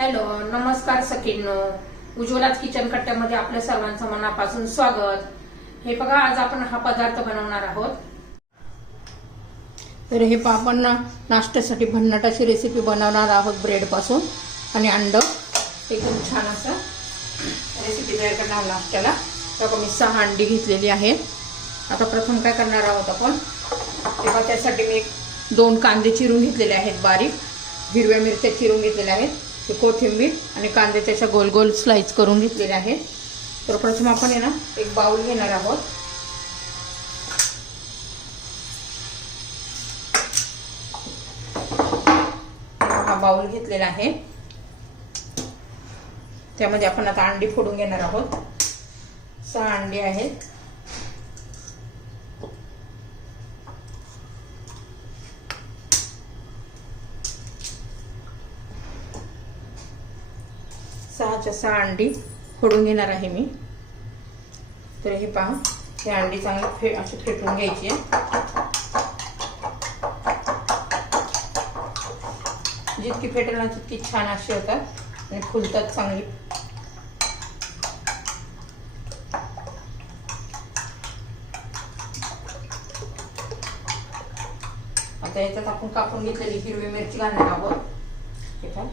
Hello नमस्कार सखींनो. उज्ज्वलाच kitchen कट्ट्यामध्ये आपल्या सर्वांचं मनापासून स्वागत. हे बघा आज आपण हा पदार्थ बनवणार आहोत. तर हे आपण ना नाश्त्यासाठी भन्नाटाची रेसिपी बनवणार आहोत ब्रेडपासून. आणि अंड एकदम छान असं रेसिपी तयार करणार नाश्त्याला. तर मी सहा अंडी घेतलेली आहे. आता प्रथम काय करणार आहोत आपण? तेव्हा त्यासाठी मी दोन कांदे चिरून घेतलेले आहेत बारीक. हिरव्या मिरच्या चिरून घेतलेल्या आहेत. ते कोथिंबीर आणि कांदे त्याच्या गोल गोल स्लाइस करून घेतलेले आहेत तर प्रथम आपण आहे ना एक बाउल घेणार आहोत. हा बाउल घेतलेला आहे. त्यामध्ये आपण आता अंडी फोडून घेणार आहोत. सहा अंडी आहेत. सहाच्या सहा अंडी फोडून घेणार आहे मी. तर हे पहा हे अंडी चांगली फे अशी फेटून घ्यायची. आहे जितकी फेटेल ना तितकी छान अशी होतात आणि फुलतात चांगली. आता याच्यात आपण कापून घेतलेली हिरवी मिरची घालणार आहोत. हे पहा.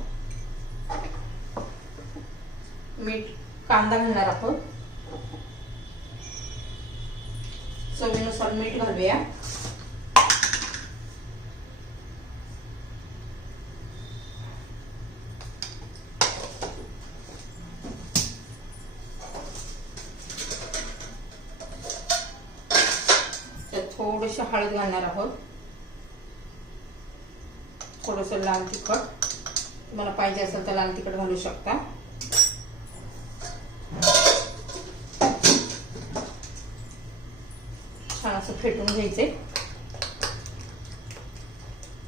मीठ कांदा घालणार आहोत. चवीनुसार मीठ घालूया. त्यात थोडीशी हळद घालणार आहोत. थोडस लाल तिखट. तुम्हाला पाहिजे असेल तर लाल तिखट घालू शकता. असं फेटून घ्यायचे.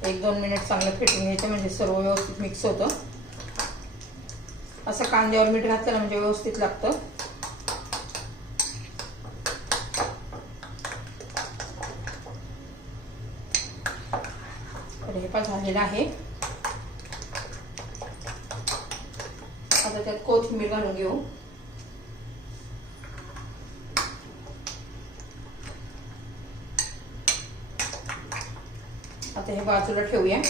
एक दोन मिनिट चांगलं फेटून घ्यायचं म्हणजे सर्व व्यवस्थित मिक्स होतं. असं कांद्यावर मीठ घातलं ना म्हणजे व्यवस्थित लागतं. तर हे पण झालेलं आहे. आता त्यात कोथिंबीर घालून घेऊ. आता हे बाजूला ठेवूया.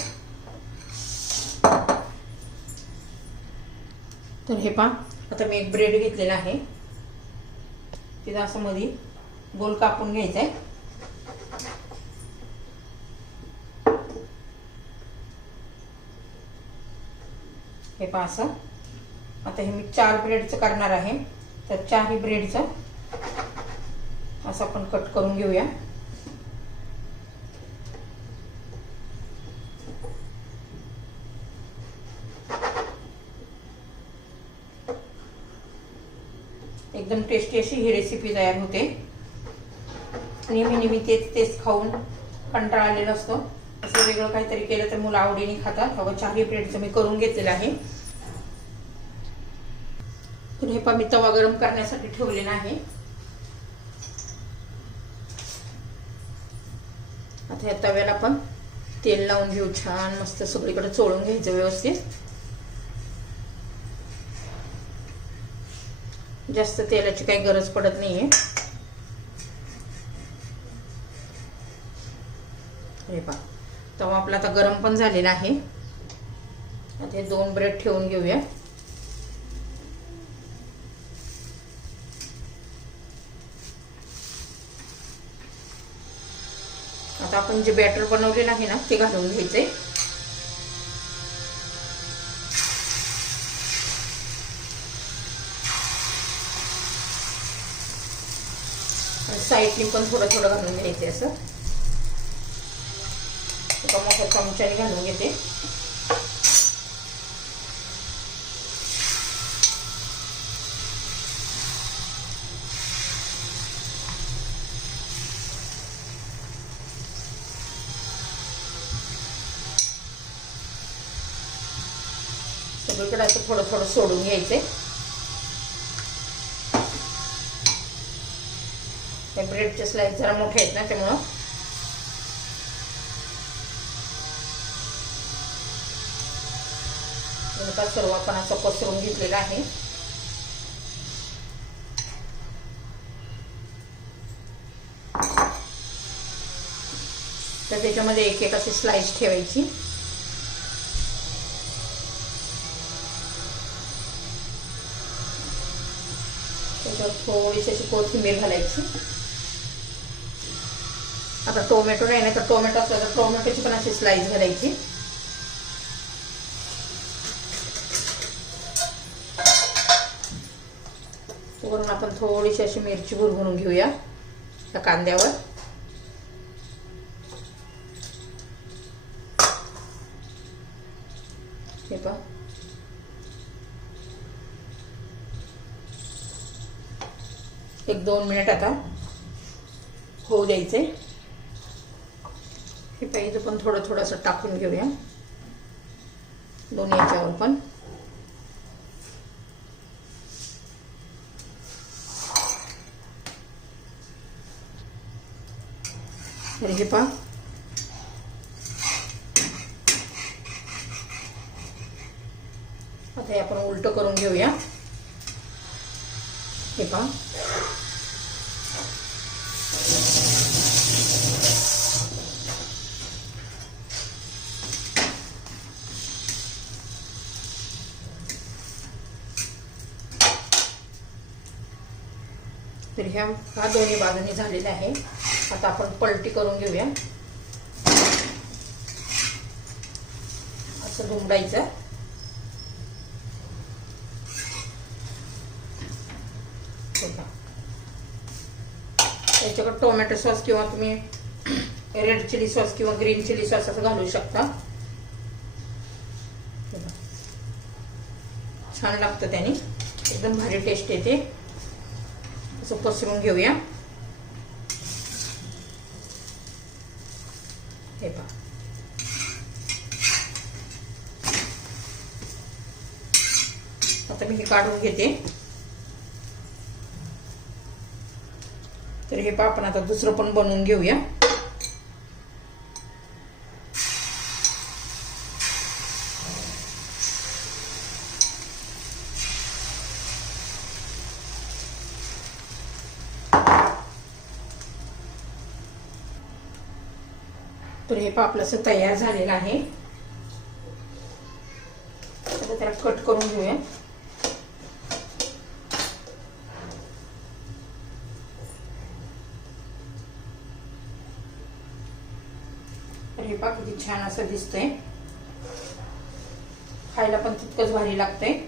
तर हे पहा आता मी एक ब्रेड घेतलेला आहे. तिथं असं मध्ये गोल कापून घ्यायचं आहे हे पहा असं. आता हे मी चार ब्रेडचं करणार आहे. तर चारही ब्रेडचं असं आपण कट करून घेऊया एकदम टेस्टी अशी ही रेसिपी तयार होते. नेहमी नेहमी तेच तेच खाऊन कंटाळा आलेला असतो. असं वेगळं काहीतरी केलं तर मुलं आवडीने खातात. हवं चारही ब्रेडचं मी करून घेतलेलं आहे. तर हे पण मी तवा गरम करण्यासाठी ठेवलेला आहे. आता या तव्याला पण तेल लावून घेऊ छान मस्त सगळीकडे चोळून घ्यायचं व्यवस्थित. जास्त तेलाची काही गरज पडत नाहीये. हे पहा. तवा आपला आता गरम पण झालेला आहे. आता हे दोन ब्रेड ठेवून घेऊया. आता आपण जे बॅटर बनवलेलं आहे ना ते घालून घ्यायचंय. साईडनी पण थोडं थोडं घालून घ्यायचे असं. एका मोठ्या चमच्याने घालून घेते. सगळीकडे असं थोडं थोडं सोडून घ्यायचे. घ्यायचंय ब्रेडचे स्लाइस जरा मोठे आहेत ना त्यामुळं. आता सर्व आपण असं पसरून घेतलेलं आहे. तर त्याच्यामध्ये एक एक अशी स्लाइस ठेवायची. त्याच्यावर थोडीशी अशी कोथिंबीर घालायची. आता टोमॅटो नाही तर टोमॅटो असला तर टोमॅटोची पण अशी स्लाइस घालायची. वरून आपण थोडीशी अशी मिरची भुरभुरून घेऊया त्या कांद्यावर. हे पहा. एक दोन मिनिट आता होऊ द्यायचे. हे इथं पण थोडं थोडंसं टाकून घेऊया. दोन्ही याच्यावर पण. तर हे पहा. आता हे आपण उलट करून घेऊया. हे पहा. तर ह्या हा दोन्ही बाजूनी झालेला आहे. आता आपण पलटी करून घेऊया. असं दुमडायचं. त्याच्याकडे टोमॅटो सॉस किंवा तुम्ही रेड चिली सॉस किंवा ग्रीन चिली सॉस असं घालू शकता. छान लागतं त्याने. एकदम भारी टेस्ट येते. असं पसरून घेऊया हे पहा आता मी हे काढून घेते तर हे पहा आपण आता दुसरं पण बनवून घेऊया तर हे पहा असं तयार झालेलं आहे. आता त्याला कट करून घेऊया. तर हे किती छान असं दिसतंय. खायला पण तितकंच भारी लागतंय.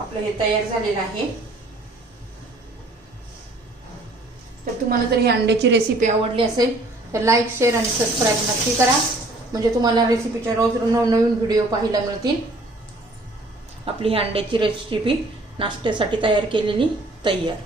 आपलं हे तयार झालेलं आहे. तर तुम्हाला जर ही अंड्याची रेसिपी आवडली असेल तर लाईक शेअर आणि सबस्क्राईब नक्की करा. म्हणजे तुम्हाला रेसिपीच्या रोज नवनवीन व्हिडिओ पाहायला मिळतील. आपली ही अंड्याची रेसिपी नाश्त्यासाठी तयार केलेली तयार.